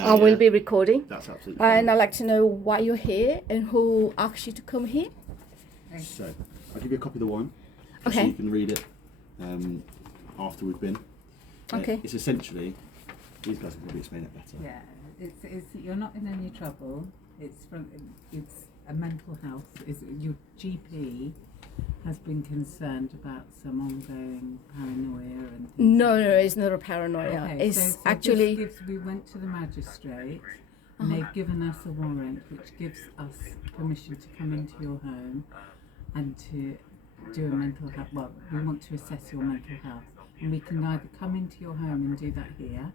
now. I will be recording. That's absolutely fine. And I'd like to know why you're here and who asked you to come here. So, I'll give you a copy of the warrant. Okay. So you can read it after we've been. Okay. It's essentially, these guys will probably explain it better. Yeah, it's you're not in any trouble. It's a mental health. Your GP has been concerned about some ongoing paranoia and things. No, it's not a paranoia. Okay, It's so actually... we went to the magistrate and they've given us a warrant which gives us permission to come into your home and to do a mental health, well, we want to assess your mental health. And we can either come into your home and do that here,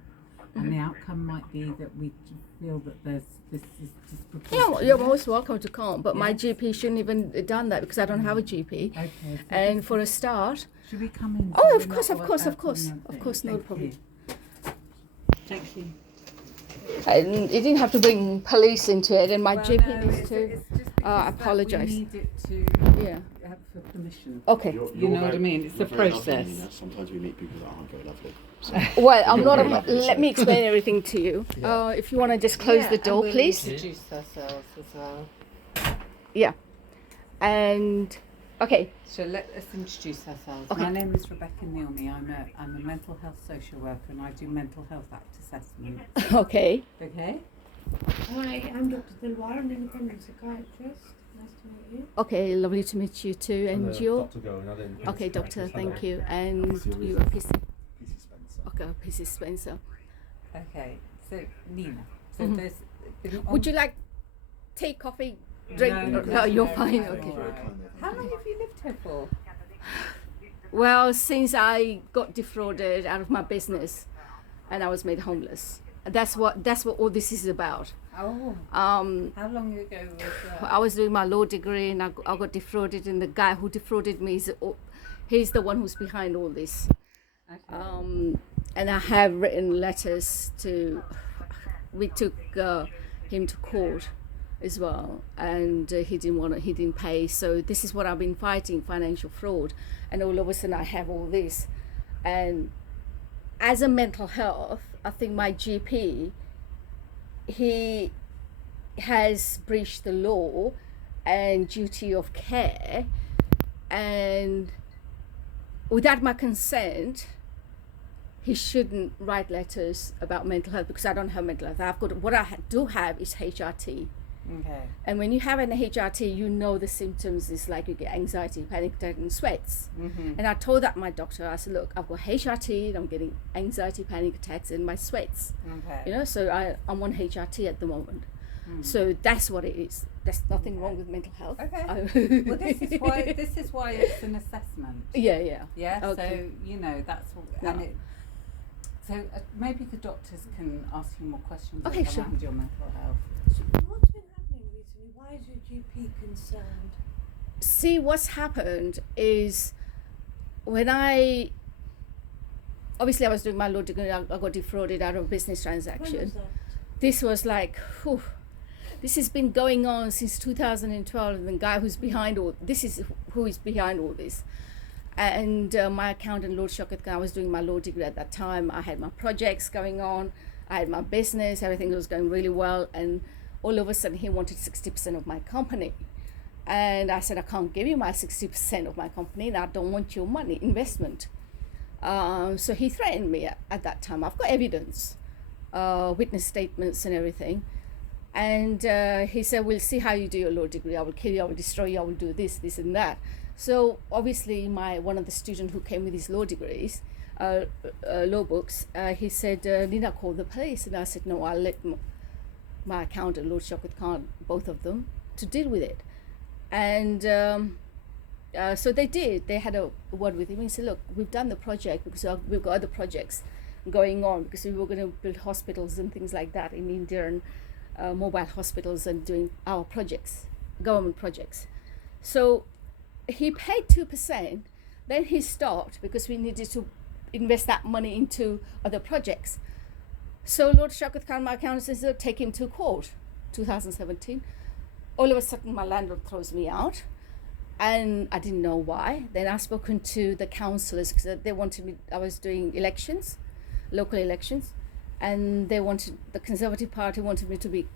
and the outcome might be that we feel that there's this disproportionate. You're most welcome to come, but my GP shouldn't even done that because I don't have a GP. Okay. So And for a start... should we come in? Oh, so of we're course, not of course, out of course. on the Of course, thing? no Thank problem. you. Thank you. And you didn't have to bring police into it, and my Well, GP no, needs to... it's just because that apologise. we need it to Yeah. have for permission. Okay. You know what I mean? It's you're the very lovely, process. you know. Sometimes we meet people that aren't very lovely. So. Well, I'm You're not. very lovely, Let so- me explain everything to you. If you want to just close the door, and we'll please. introduce ourselves as well. Yeah. And okay. So let us introduce ourselves. Okay. My name is Rebecca Neilme. I'm a mental health social worker and I do mental health act assessment. Okay. Okay? Hi, I'm Dr. Dilwar, an independent psychiatrist. Nice to meet you. Okay. Lovely to meet you too. And you. Hello. Okay, doctor. Thank you. And you are PC. Okay, PC Spencer. Okay. So Nina. So Mhm. there's Would you like tea, coffee, drink? No, you're fine. no, Okay. all right. How long have you lived here for? Well, since I got defrauded out of my business, and I was made homeless. That's what all this is about. Oh. How long ago was that? I was doing my law degree and I got defrauded, and the guy who defrauded me he's the one who's behind all this. Okay. And I have written letters we took him to court as well, and he didn't pay. So this is what I've been fighting, financial fraud, and all of a sudden I have all this. And as a mental health, I think my GP, he has breached the law and duty of care, and without my consent, he shouldn't write letters about mental health because I don't have mental health. What I do have is HRT. Okay. And when you have an HRT, you know the symptoms is like you get anxiety, panic attack, and sweats. Mm-hmm. And I told that my doctor, I said, look, I've got HRT, and I'm getting anxiety, panic attacks, and my sweats. Okay. You know, so I'm on HRT at the moment. Mm. So that's what it is. There's nothing wrong with mental health. Okay. Well, this is why it's an assessment. Yeah. Yeah. Okay. So that's what, Yeah. and it. So maybe the doctors can ask you more questions Okay, around sure. your mental health. So what's been happening recently? Why is your GP concerned? See, what's happened is when obviously I was doing my law degree, I got defrauded out of a business When transaction. was that? This was like, this has been going on since 2012, and the guy who's behind this is who is behind all this. And my accountant, Lord Rami Ranger, I was doing my law degree at that time. I had my projects going on. I had my business. Everything was going really well. And all of a sudden, he wanted 60% of my company. And I said, I can't give you my 60% of my company, and I don't want your money, investment. So he threatened me at that time. I've got evidence, witness statements and everything. And he said, we'll see how you do your law degree. I will kill you, I will destroy you, I will do this and that. So obviously one of the students who came with his law degrees, law books, he said, Nina, call the police. And I said, no, I'll let my accountant, Lord Khan, both of them, to deal with it. And so they did. They had a word with him. He said, look, we've done the project because we've got other projects going on because we were going to build hospitals and things like that in India, and mobile hospitals, and doing our projects, government projects. So he paid 2%, then he stopped because we needed to invest that money into other projects. So Lord Shaukat Khan, my accountant, said, take him to court, 2017. All of a sudden, my landlord throws me out, and I didn't know why. Then I've spoken to the councillors because they wanted me, I was doing elections, local elections, and the Conservative Party wanted me to be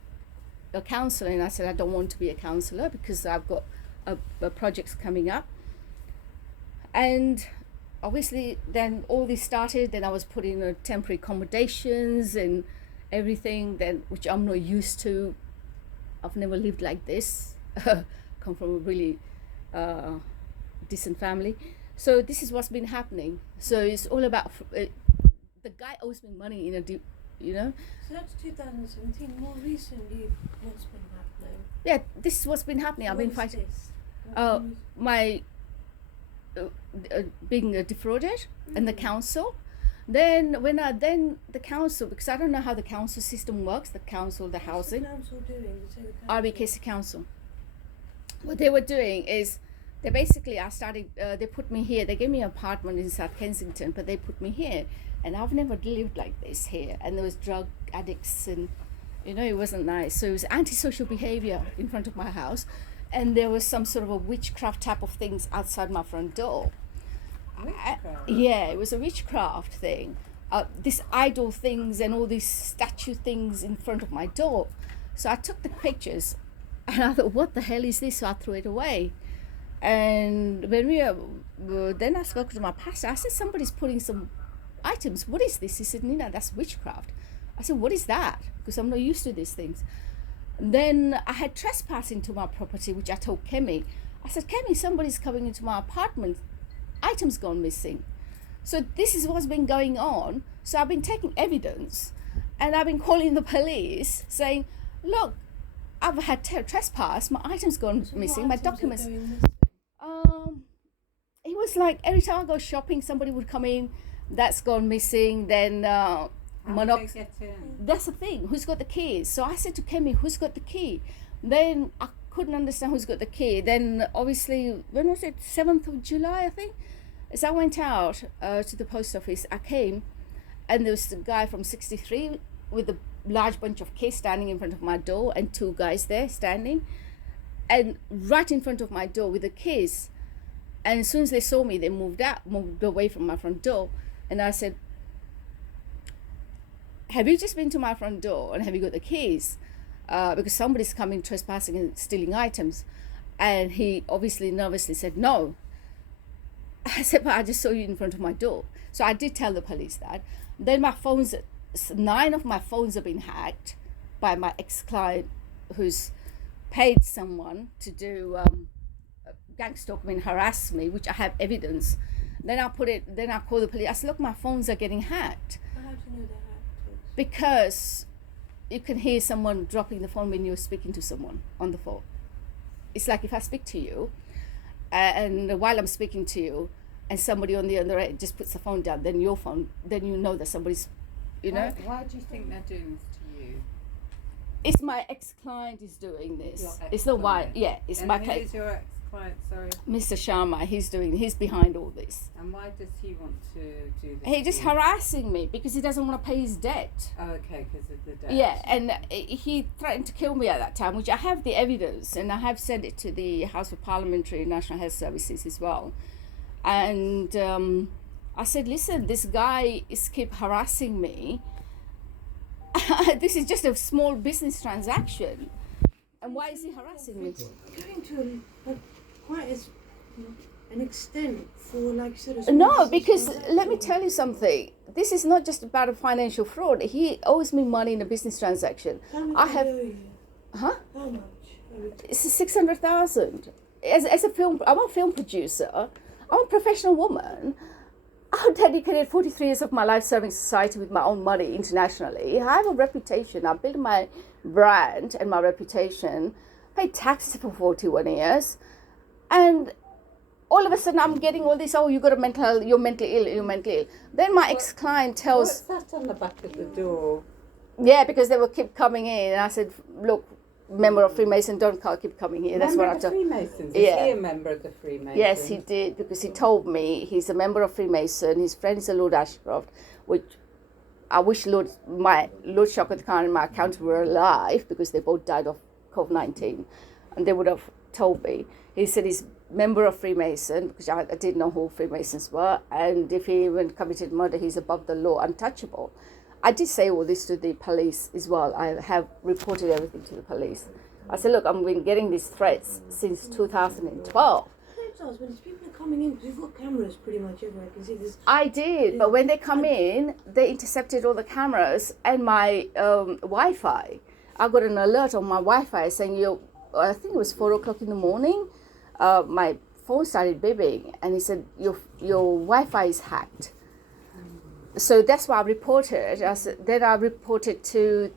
a councillor, and I said I don't want to be a councillor because I've got a projects coming up. And obviously then all this started, then I was put in temporary accommodations and everything, then which I'm not used to. I've never lived like this. Come from a really decent family. So this is what's been happening. So it's all about the guy owes me money in a you know. So that's 2017. More recently, what's been happening? Yeah, this is what's been happening. So I've been what is fighting. this? My being defrauded and the council. Then the council, because I don't know how the council system works, the What's housing, the council doing? You say the council. RBKC Council. What they were doing is they basically they put me here. They gave me an apartment in South Kensington, but they put me here, and I've never lived like this here. And there was drug addicts, and it wasn't nice. So it was antisocial behavior in front of my house, and there was some sort of a witchcraft type of things outside my front door. Yeah, it was a witchcraft thing. These idol things and all these statue things in front of my door. So I took the pictures, and I thought, what the hell is this? So I threw it away. And when then I spoke to my pastor. I said, somebody's putting some items. What is this? He said, Nina, that's witchcraft. I said, what is that? Because I'm not used to these things. Then I had trespass into my property, which I told Kemi. I said, Kemi, somebody's coming into my apartment. Items gone missing. So this is what's been going on. So I've been taking evidence, and I've been calling the police saying, look, I've had trespass, my items gone So missing, what my items are documents. going missing? It was like every time I go shopping, somebody would come in, that's gone missing, then How did they get in? that's the thing, who's got the keys? So I said to Kemi, who's got the key? Then I couldn't understand who's got the key. Then obviously, when was it? 7th of July, I think. As I went out to the post office, I came, and there was a guy from 63 with a large bunch of keys standing in front of my door, and two guys there standing, and right in front of my door with the keys. And as soon as they saw me, they moved away from my front door. And I said, have you just been to my front door, and have you got the keys? Because somebody's coming trespassing and stealing items. And he obviously nervously said, no. I said, but I just saw you in front of my door. So I did tell the police that. Then 9 of my phones have been hacked by my ex-client, who's paid someone to do gang stalking, harass me, which I have evidence. Then I call the police. I said, look, my phones are getting hacked. How do you know they're hacked? Because you can hear someone dropping the phone when you're speaking to someone on the phone. It's like if I speak to you, and while I'm speaking to you, and somebody on the other end just puts the phone down, then your phone, then you know that somebody's, Why do you think they're doing this to you? It's my ex-client is doing this. Your It's the why, ex-client. yeah. It's And my who is your ex-client, sorry? Mr Sharma. He's behind all this. And why does he want to do this? He's just to you? harassing me because he doesn't want to pay his debt. Oh, okay, because of the debt. Yeah, and he threatened to kill me at that time, which I have the evidence, and I have sent it to the House of Parliamentary National Health Services as well. And I said, listen, this guy is keep harassing me. This is just a small business transaction. And why is he harassing me? Going to quite an extent for, like, sort of. No, because let me tell you something. This is not just about a financial fraud. He owes me money in a business transaction. How much I do have, they owe you? huh? How much? It's 600,000. As a film, I'm a film producer. I'm a professional woman. I've dedicated 43 years of my life serving society with my own money internationally. I have a reputation. I've built my brand and my reputation. Paid taxes for 41 years. And all of a sudden I'm getting all this, you're mentally ill. Then my ex-client tells... What's that on the back of the door? Yeah, because they will keep coming in. And I said, look, member of Freemason, don't keep coming here. That's what I told. Freemasons? Yeah. Is he a member of the Freemasons? Yes, he did, because he told me he's a member of Freemason. His friend is a Lord Ashcroft, which I wish Lord Shaukat Khan and my accountant were alive, because they both died of COVID-19, and they would have told me. He said he's member of Freemason, because I didn't know who Freemasons were, and if he even committed murder, he's above the law, untouchable. I did say all this to the police as well. I have reported everything to the police. I said, look, I've been getting these threats since 2012. When people are coming in, because we've got cameras pretty much everywhere. I can see this. I did, but when they come in, they intercepted all the cameras and my Wi-Fi. I got an alert on my Wi-Fi saying, I think it was 4 o'clock in the morning, my phone started beeping, and he said, your Wi-Fi is hacked. So that's why I reported. Then I reported to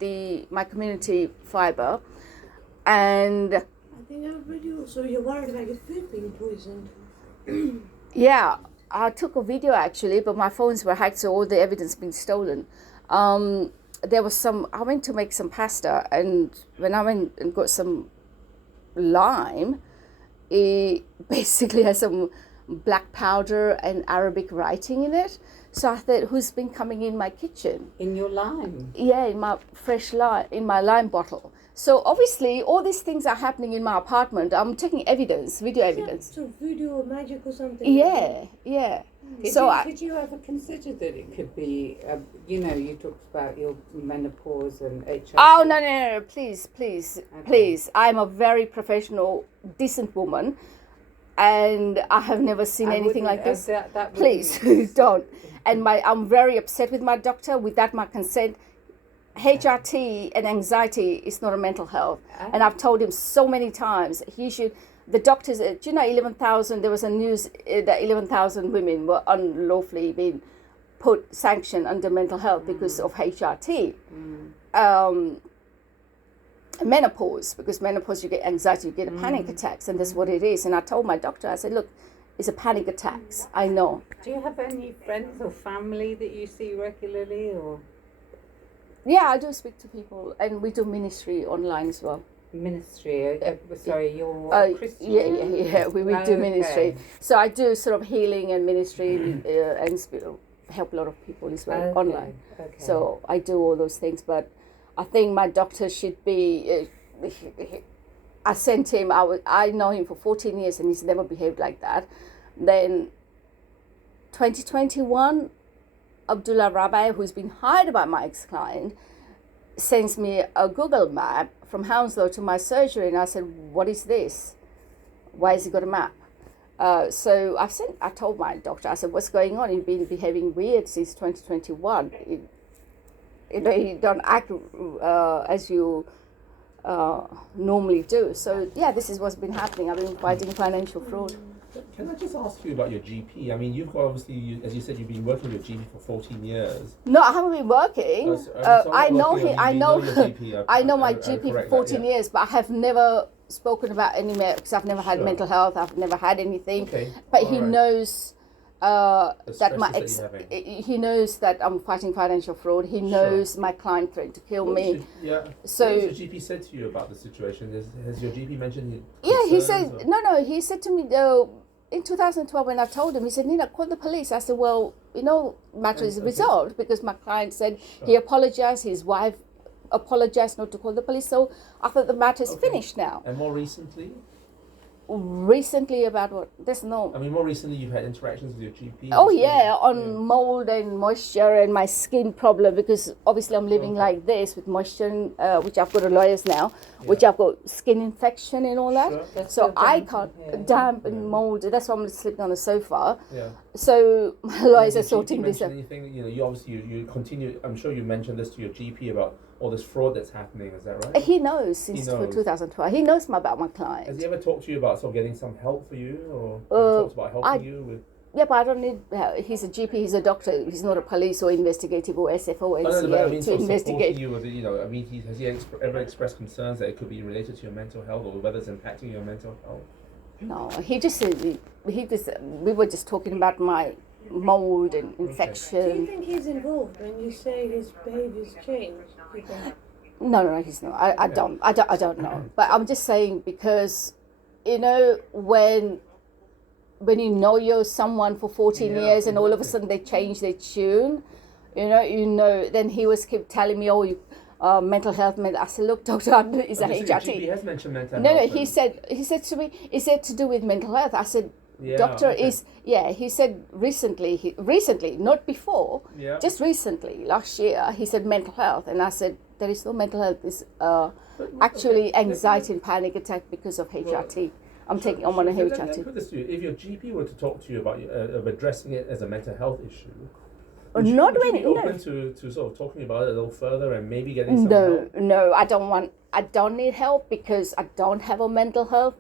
my community fibre, and I think everybody also, you're worried about your food being poisoned. yeah, I took a video actually, but my phones were hacked, so all the evidence been stolen. There was I went to make some pasta, and when I went and got some lime, it basically has some black powder and Arabic writing in it. So I thought, who's been coming in my kitchen? In your lime? Yeah, in my fresh lime, in my lime bottle. So obviously, all these things are happening in my apartment. I'm taking evidence, video evidence. So voodoo or magic or something? Yeah. Did you ever consider that it could be, you talked about your menopause and HIV? Oh, no, please. I'm a very professional, decent woman, and I have never seen anything like this. Please, don't. And I'm very upset with my doctor. Without my consent, HRT and anxiety is not a mental health. And I've told him so many times, the doctors, 11,000, there was a news that 11,000 women were unlawfully being sanctioned under mental health because of HRT. Menopause, because menopause you get anxiety, you get a panic attacks, and that's what it is. And I told my doctor, I said, look, it's a panic attacks. I know. Do you have any friends or family that you see regularly, or? Yeah, I do speak to people, and we do ministry online as well. Ministry? Sorry, you're Christian? Yeah. We do ministry. So I do sort of healing and ministry and help a lot of people as well online. Okay. So I do all those things, but I think my doctor should be. I sent him. I know him for 14 years, and he's never behaved like that. Then, 2021, Abdullah Rabbi, who's been hired by my ex-client, sends me a Google map from Hounslow to my surgery, and I said, "What is this? Why has he got a map?" So I told my doctor, I said, "What's going on? You've been behaving weird since 2021. You don't act as you normally do." So yeah, this is what's been happening. I've been fighting financial fraud. Can I just ask you about your GP? I mean, you've got obviously, as you said, you've been working with your GP for 14 years. No, I haven't been working. I know my GP for 14 years, but I have never spoken about any because I've never had mental health. I've never had anything. Okay. But he knows that he knows that I'm fighting financial fraud. He knows my client threatened to kill me. So what has your GP said to you about the situation? Has your GP mentioned? He said no. He said to me though. In 2012, when I told him, he said, "Nina, call the police." I said, "Well, matter is resolved because my client said he apologized, his wife apologized not to call the police. So I thought the matter is finished now." And more recently? Recently about what? There's no... I mean, more recently you've had interactions with your GP? Oh yeah, on mold and moisture and my skin problem, because obviously I'm living like this with moisture, which I've got a lawyers now, which I've got skin infection and all that. So I can't damp and mold. That's why I'm sleeping on the sofa. Yeah. So my lawyers are sorting this out. Anything, you obviously you continue. I'm sure you mentioned this to your GP about all this fraud that's happening. Is that right? He knows since 2012. He knows about my client. Has he ever talked to you about sort of getting some help for you, or talked about helping you with? Yeah, but I don't need help. He's a GP. He's a doctor. He's not a police or investigative or SFO or NCA to investigate. You with, I mean, has he ever expressed concerns that it could be related to your mental health or whether it's impacting your mental health? No, we were just talking about my mold and infection. Do you think he's involved when you say his behaviour's changed? No, he's not. I don't know. But I'm just saying because, when you're someone for 14 years and all of a sudden they change their tune, then he was keep telling me, mental health. I said, look, doctor, is a HRT. He has mentioned mental health. No, he said to me, is it to do with mental health? I said, Yeah, doctor okay. he said recently, not before, Yeah. just recently, last year, he said mental health. And I said, there is no mental health. It's actually anxiety and panic attack because of HRT. I'm on a Let HRT. me put this to you. If your GP were to talk to you about of addressing it as a mental health issue, would you be open to sort of talking about it a little further and maybe getting some help? No, I don't need help because I don't have a mental health.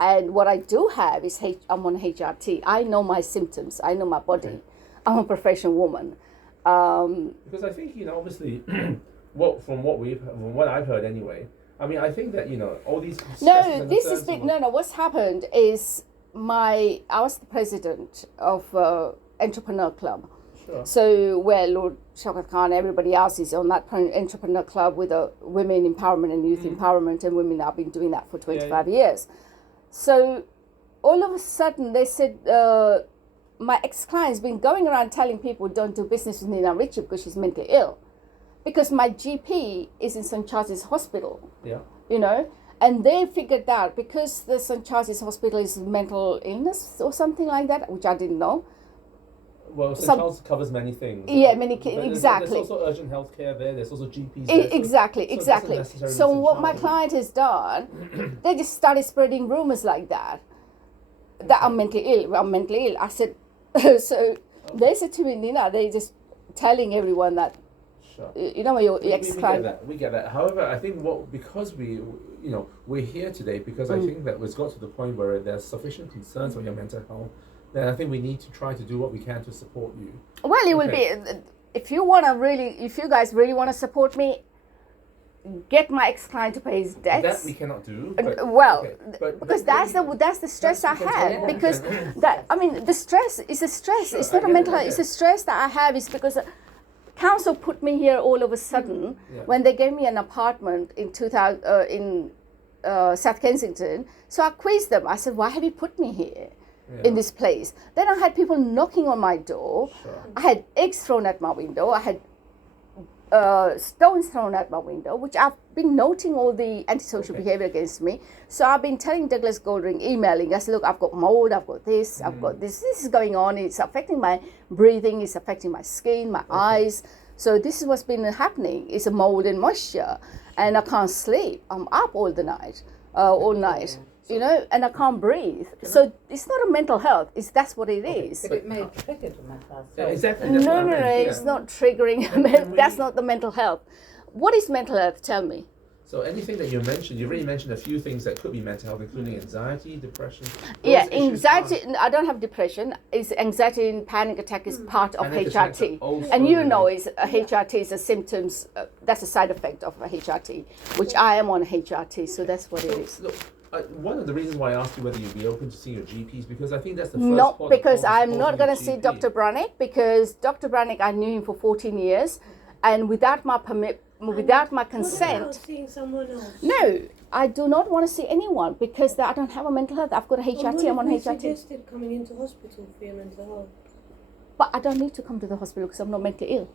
And what I do have is I'm on HRT. I know my symptoms. I know my body. Okay. I'm a professional woman. Because I think, obviously, from what I've heard anyway, I mean, I think that, all these what's happened is I was the president of Entrepreneur Club. Sure. So where Lord Shaukat Khan, everybody else is on that entrepreneur club with women empowerment and youth empowerment, and women have been doing that for 25 years. So all of a sudden they said, my ex-client's been going around telling people don't do business with Nina Ritchie because she's mentally ill. Because my GP is in St. Charles Hospital. Yeah. And they figured that because the St. Charles Hospital is mental illness or something like that, which I didn't know. Well, St. Charles covers many things. Yeah, There's exactly. also urgent healthcare there. There's also GPs there. Exactly. So what my client has done, they just started spreading rumors like that I'm mentally ill. I said, so they said to me, Nina, they just telling everyone that, sure. Your ex-client. We get that. However, I think because we're here today because I think that it's got to the point where there's sufficient concerns on your mental health. Then I think we need to try to do what we can to support you. Well, it will be, if you guys really want to support me, get my ex-client to pay his debts. That we cannot do. Because that's the stress I have. Because the stress is a stress. Sure, it's not a mental health. It's a stress that I have. Is because council put me here all of a sudden when they gave me an apartment in 2000 in South Kensington. So I quizzed them. I said, why have you put me here? In this place. Then I had people knocking on my door. Sure. I had eggs thrown at my window. I had stones thrown at my window, which I've been noting all the antisocial behavior against me. So I've been telling Douglas Goldring, emailing, I said, look, I've got mold, I've got this, I've got this is going on. It's affecting my breathing, it's affecting my skin, my eyes. So this is what's been happening. It's a mold and moisture, and I can't sleep. I'm up all night. And I can't breathe. So it's not a mental health. That's what it is. But it may trigger the mental health. Exactly. No, it's not triggering. That's not the mental health. What is mental health? Tell me. So anything that you mentioned, you already mentioned a few things that could be mental health, including anxiety, depression. Anxiety. I don't have depression. It's anxiety and panic attack is part of HRT, and HRT is a symptoms. That's a side effect of a HRT, which I am on HRT, so that's what it is. Look, one of the reasons why I asked you whether you'd be open to seeing your GPs because I think that's the first. Not because I'm not going to see Dr. Brannick because Dr. Brannick, I knew him for 14 years, and without my consent. What about seeing someone else? No, I do not want to see anyone because I don't have a mental health. I've got a HRT. I'm on HRT. Suggested coming into hospital for your mental health. But I don't need to come to the hospital because I'm not mentally ill.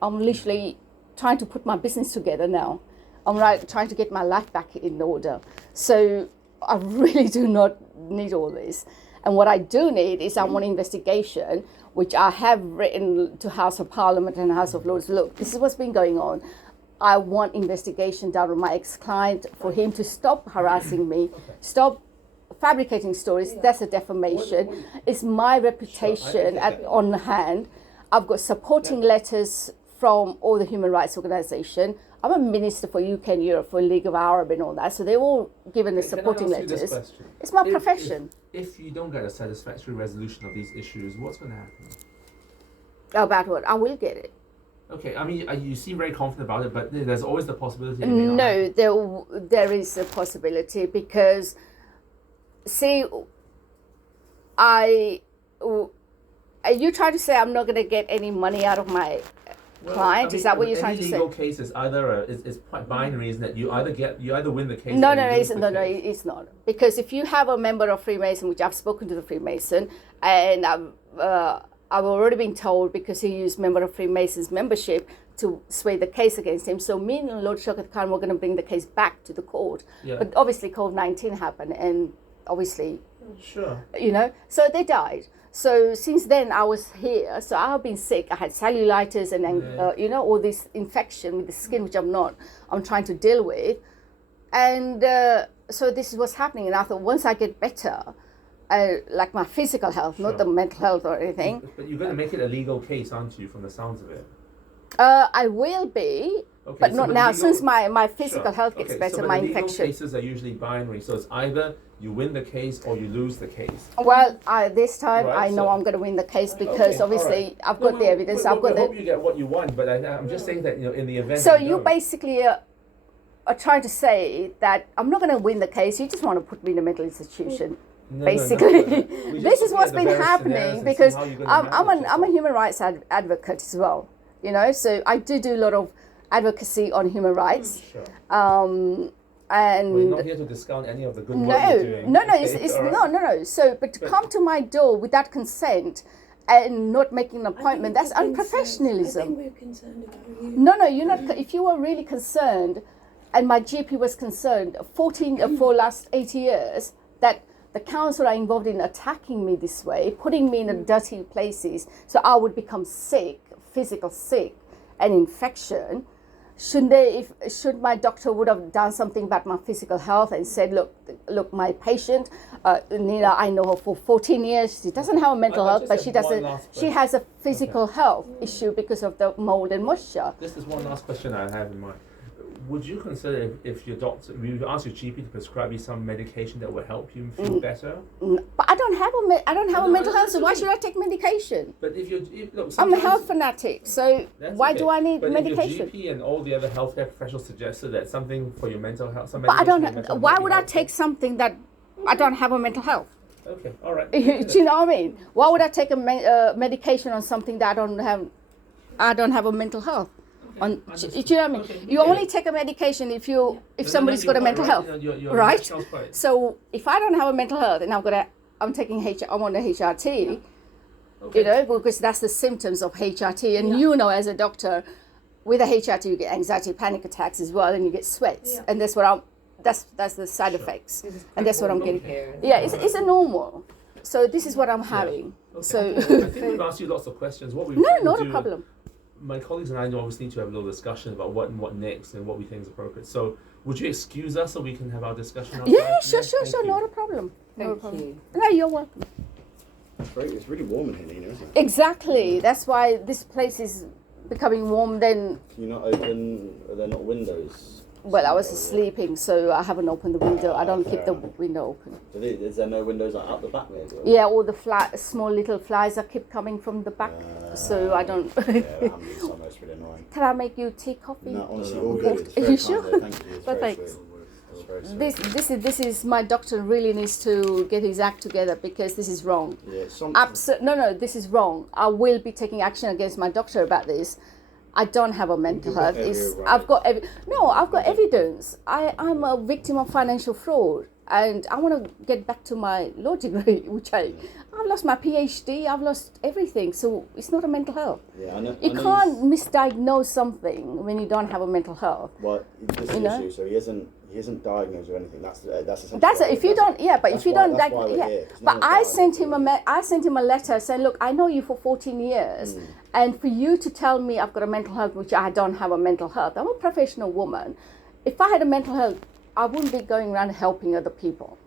I'm literally trying to put my business together now. I'm trying to get my life back in order. So I really do not need all this. And what I do need is I want investigation, which I have written to House of Parliament and House of Lords. Look, this is what's been going on. I want investigation done on my ex-client for him to stop harassing me, stop fabricating stories. That's a defamation. It's my reputation on hand. I've got supporting letters from all the human rights organisations. I'm a minister for UK and Europe for League of Arab and all that, so they're all given the supporting letters. It's my profession. If you don't get a satisfactory resolution of these issues, what's going to happen? About what? I will get it. Okay, I mean, you seem very confident about it, but there's always the possibility. No, there is a possibility because, see, you try to say I'm not going to get any money out of my client. Is that what you're trying to say? Any legal case is either it's quite binary, isn't it? You either win the case. No, it's not. Because if you have a member of Freemason, which I've spoken to the Freemason, and I've already been told because he used member of Freemason's membership to sway the case against him. So me and Lord Shaukat Khan were going to bring the case back to the court. Yeah. But obviously COVID-19 happened and obviously, Sure. so they died. So since then I was here, so I've been sick. I had cellulitis and all this infection with the skin, which I'm trying to deal with. And so this is what's happening. And I thought once I get better, like my physical health, not the mental health or anything. But you're going to make it a legal case, aren't you, from the sounds of it? I will be, Okay, but so not the now. legal- Since my physical Sure. health gets Okay, better, so my the legal infection. cases are usually binary, so it's either you win the case or you lose the case. Well, this time Right, I know so- I'm going to win the case because Okay, obviously alright. I've got the evidence. I've got I the. hope you get what you want, but I'm just saying that in the event. So that you don't. basically are trying to say that I'm not going to win the case. You just want to put me in a mental institution. No, Basically, no. We're just this is looking what's at the been various happening scenarios and because see how you're gonna I'm manage a it. human rights advocate as well. So I do a lot of advocacy on human rights. Sure. And We're not here to discount any of the good work no, you're doing. no, Okay, it's all right. no. So, but to come to my door without consent and not making an appointment, that's I think unprofessionalism. we're concerned about you. No, you're not. If you were really concerned, and my GP was concerned, for last 80 years, that the council are involved in attacking me this way, putting me in a dirty places, so I would become sick, physical sick, and infection. Should my doctor would have done something about my physical health and said, look, my patient, Nina, I know her for 14 years. She doesn't have a mental I health, just but have she one doesn't. last She question. has a physical health issue because of the mold and moisture. This is one last question I have in mind. Would you consider if your doctor, you ask your GP to prescribe you some medication that will help you feel better? But I don't have a No, mental I health, so why should understand. I take medication? But if look, I'm a sometimes- health fanatic, so That's why okay. do I need but medication? If your GP and all the other healthcare professionals suggested that something for your mental health, some But I medication don't. for your mental Why health would be I helpful. take something that I don't have a mental health? Okay, all right. Do you know what I mean? Why would I take a medication on something that I don't have? I don't have a mental health. Do you know what I mean? Okay, You only take a medication if somebody's got a mental health, right? So if I don't have a mental health and I'm on a HRT, because that's the symptoms of HRT, and as a doctor, with a HRT you get anxiety, panic attacks as well, and you get sweats, and that's what that's the side effects, and that's what I'm getting. Yeah, it's a normal. So this is what I'm having. Okay. So I think we've asked you lots of questions. What we not a problem. My colleagues and I obviously need to have a little discussion about what next and what we think is appropriate. So, would you excuse us so we can have our discussion outside? Yeah, sure, Thank you. not a problem. Not a Thank problem. you. No, you're welcome. It's really warm in here, Nina, isn't it? Exactly. That's why this place is becoming warm. Then, Can you not open? Are there not windows? well, I was sleeping, so I haven't opened the window. I don't keep the window open. Is there no windows like out the back maybe? Yeah, all the small little flies are keep coming from the back, so I don't. Yeah, that happens somewhere. It's really annoying. Can I make you tea, coffee? No, honestly, all good. It's Are very you kind sure? there, thank you. It's But very thanks. sweet. It's very sweet. This is my doctor really needs to get his act together because this is wrong. Yeah, No, this is wrong. I will be taking action against my doctor about this. I don't have a mental health. I've got evidence. I'm a victim of financial fraud, and I want to get back to my law degree, which I've lost my PhD. I've lost everything, so it's not a mental health. Yeah, I know. You can't misdiagnose something when you don't have a mental health. Well, this is You the know? issue. So he isn't diagnosed or anything. That's essentially. That's why- if you don't, yeah. But if you don't, that's why we're here, 'cause no But one's I diagnosed sent him with I sent him a letter saying, look, I know you for 14 years, and for you to tell me I've got a mental health, which I don't have a mental health. I'm a professional woman. If I had a mental health, I wouldn't be going around helping other people,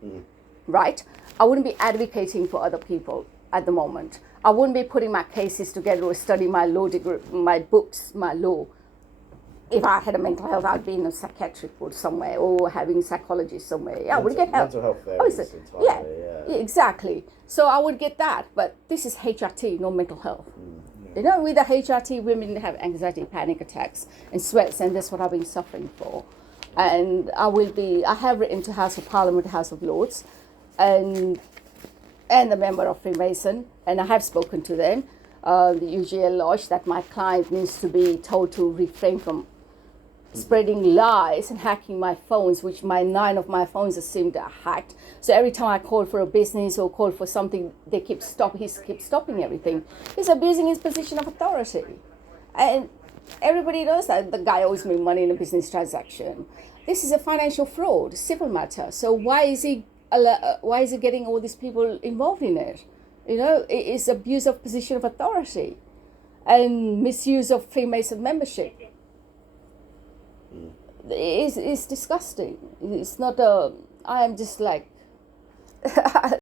right? I wouldn't be advocating for other people at the moment. I wouldn't be putting my cases together or studying my law degree, my books, my law. If I had a mental health, I'd be in a psychiatric ward somewhere or having psychologists somewhere. Yeah, I would get help. Mental health Oh, is varies it? entirely. Yeah, exactly. So I would get that, but this is HRT, no mental health. With the HRT, women have anxiety, panic attacks, and sweats, and that's what I've been suffering for. And I have written to House of Parliament, House of Lords, and the member of Freemason, and I have spoken to them, the UGL Lodge, that my client needs to be told to refrain from spreading lies and hacking my phones, which 9 of my phones seemed hacked. So every time I call for a business or call for something, he keeps stopping everything. He's abusing his position of authority. And everybody knows that the guy owes me money in a business transaction. This is a financial fraud, civil matter. So why is he why is it getting all these people involved in it? You know, it's abuse of position of authority and misuse of Freemason membership. It's disgusting. It's not I am just like